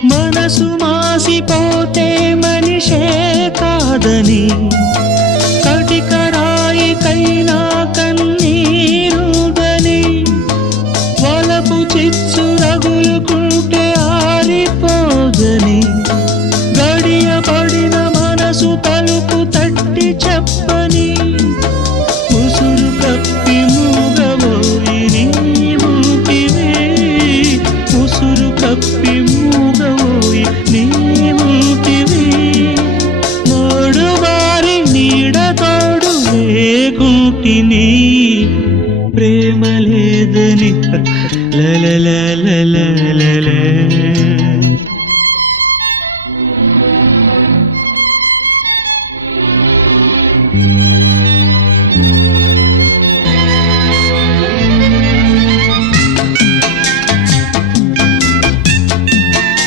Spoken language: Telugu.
మనసు మాసిపోతే మనిషే కాదని కటికరాయికైనా కన్నీరుదని వలపు చిచ్చు రగులుకుంటే ఆరిపోదని గడియ పడిన మనసు తలుపు తట్టి చెప్పని ముసురు కప్పి మూగబోయి నీవుకివే ముసురు కప్పి మూగబోయి నీవుకివే మోడు వారి నీడ తోడు లేకుంటిని ప్రేమ లేదని లల